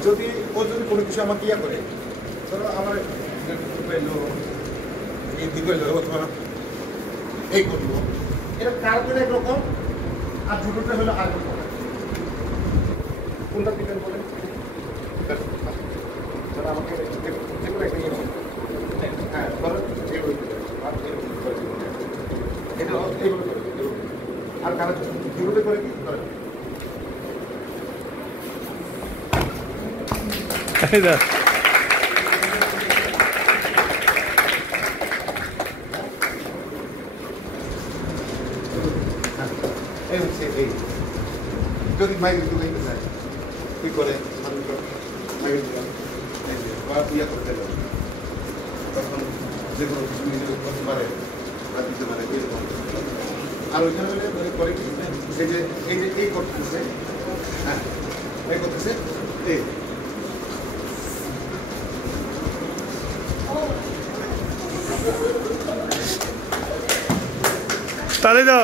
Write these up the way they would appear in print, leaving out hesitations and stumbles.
যদি ও যদি কোনো কিছু আমাকে ইয়া করে, ধরো আমার এই দিকে অথবা এই করবো, এটা কার্বন একরকম আর দুটোটা হলো আর রকম। কোনটা দিবেন বলেন? আমাকে যেগুলো একটা ইয়ে হ্যাঁ ধরো এটা এইগুলো করে আর কারা যেগুলো করে কি করে এই হচ্ছে এই যদি মাইগ্রেন তো দেখতে চায় কি করে মাইগ্রেন বা ইয়া করতে গেল তখন যে কোনো কিছু নিজে করতে পারে বা দিতে পারে এরকম। আর ওইখানে করে কি এই যে এই করতেছে, হ্যাঁ এই করতেছে এই তাহলে তো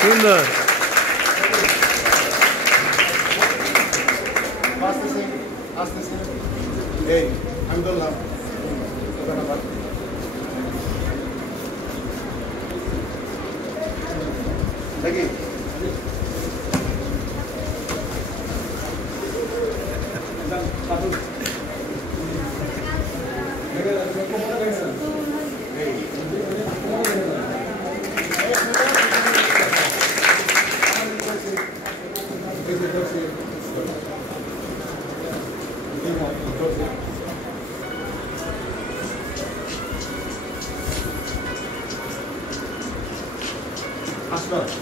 সুন্দর। আসতেছে এই আমি বললাম দেখি আসলো